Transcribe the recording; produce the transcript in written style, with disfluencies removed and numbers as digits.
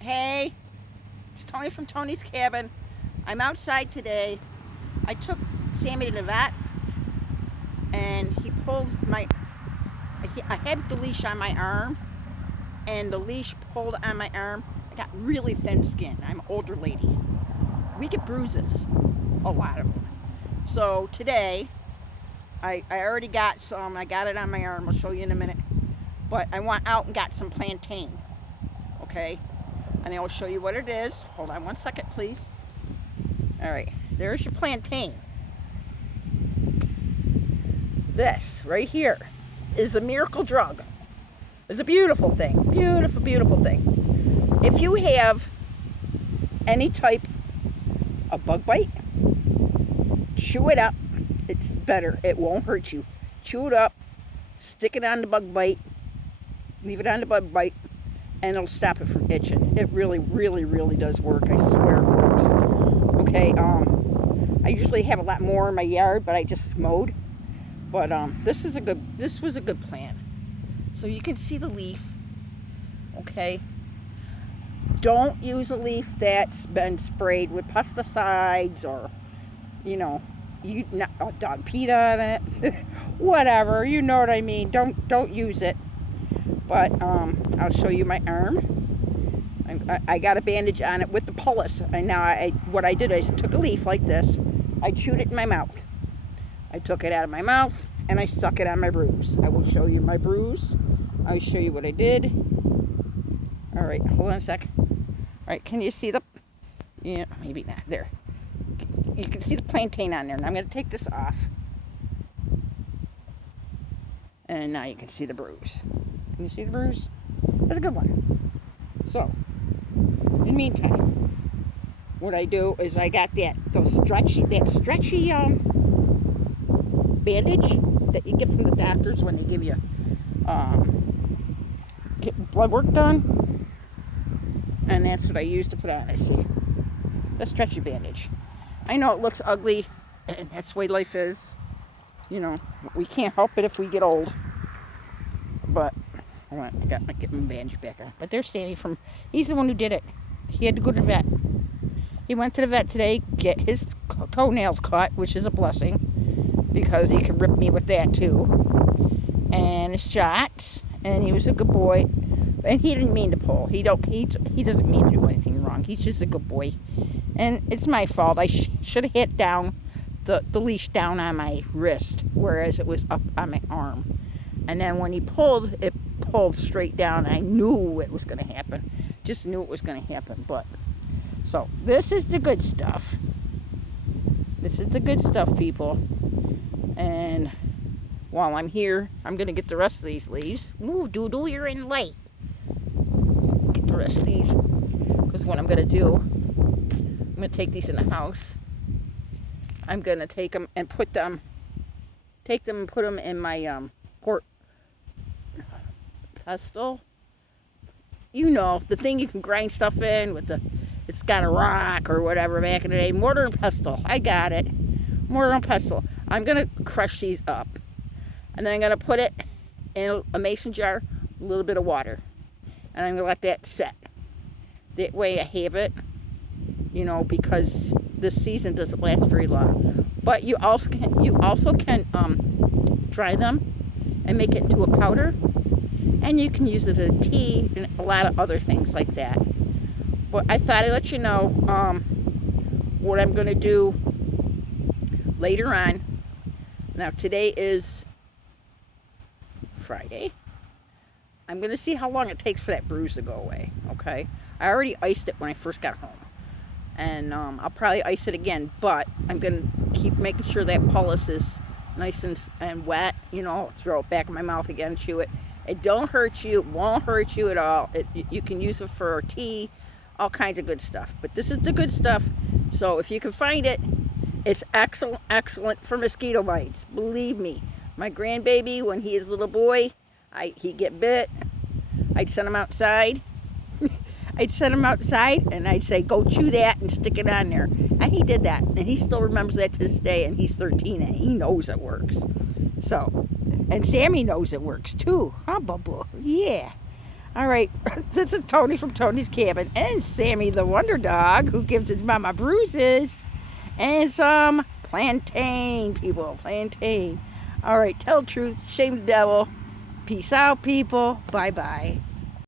Hey, it's Tony from Tony's Cabin. I'm outside today. I took Sammy to the vet and he pulled I had the leash on my arm and the leash pulled on my arm. I got really thin skin. I'm an older lady. We get bruises, a lot of them. So today, I already got some. I got it on my arm. I'll show you in a minute. But I went out and got some plantain. Okay? And I will show you what it is. Hold on one second, please. All right, there's your plantain. This right here is a miracle drug. It's a beautiful thing. Beautiful, beautiful thing. If you have any type of bug bite, chew it up. It's better. It won't hurt you. Chew it up, stick it on the bug bite, leave it on the bug bite, and it'll stop it from itching. It really, really, really does work. I swear it works. Okay, I usually have a lot more in my yard, but I just mowed. But this was a good plan. So you can see the leaf. Okay. Don't use a leaf that's been sprayed with pesticides or, dog peed on it. Whatever, you know what I mean. Don't use it. But I'll show you my arm. I got a bandage on it with the pullus. And now what I did is I took a leaf like this. I chewed it in my mouth. I took it out of my mouth and I stuck it on my bruise. I will show you my bruise. I'll show you what I did. All right, hold on a sec. All right, can you see yeah, maybe not. There. You can see the plantain on there. And I'm going to take this off. And now you can see the bruise. Can you see the bruise? That's a good one. So, in the meantime, what I do is I got that stretchy bandage that you get from the doctors when they give you get blood work done, and that's what I use to put on. I see the stretchy bandage. I know it looks ugly, and that's the way life is. We can't help it if we get old. But I got my bandage back on. But there's Sammy he's the one who did it. He had to go to the vet. He went to the vet today, get his toenails cut, which is a blessing, because he could rip me with that too. And a shot, and he was a good boy. And he didn't mean to pull. He doesn't mean to do anything wrong. He's just a good boy. And it's my fault. I should have hit down the leash down on my wrist, whereas it was up on my arm. And then when he pulled, it pulled straight down. I knew it was going to happen. Just knew it was going to happen. But so this is the good stuff. This is the good stuff, people. And while I'm here, I'm going to get the rest of these leaves. Ooh, Doodle, you're in late. Get the rest of these. Because what I'm going to do, I'm going to take these in the house. I'm going to take them and put them in my port pestle. The thing you can grind stuff in with it's got a rock or whatever back in the day. Mortar and pestle. I got it. Mortar and pestle. I'm going to crush these up. And then I'm going to put it in a mason jar, a little bit of water. And I'm going to let that set. That way I have it, because this season doesn't last very long. But you also can dry them and make it into a powder. And you can use it as a tea and a lot of other things like that. But I thought I'd let you know what I'm going to do later on. Now, today is Friday. I'm going to see how long it takes for that bruise to go away, okay? I already iced it when I first got home. And I'll probably ice it again, but I'm going to keep making sure that pullus is nice and wet. Throw it back in my mouth again, chew it. It don't hurt you. It won't hurt you at all. You can use it for tea, all kinds of good stuff. But this is the good stuff. So if you can find it, it's excellent for mosquito bites. Believe me. My grandbaby, when he is a little boy, he'd get bit. I'd send him outside. And I'd say, go chew that and stick it on there. And he did that. And he still remembers that to this day. And he's 13 and he knows it works. So, and Sammy knows it works too. Huh, Bubba? Yeah. All right, this is Tony from Tony's Cabin, and Sammy the Wonder Dog, who gives his mama bruises, and some plantain, people, plantain. All right, tell the truth, shame the devil. Peace out, people. Bye-bye.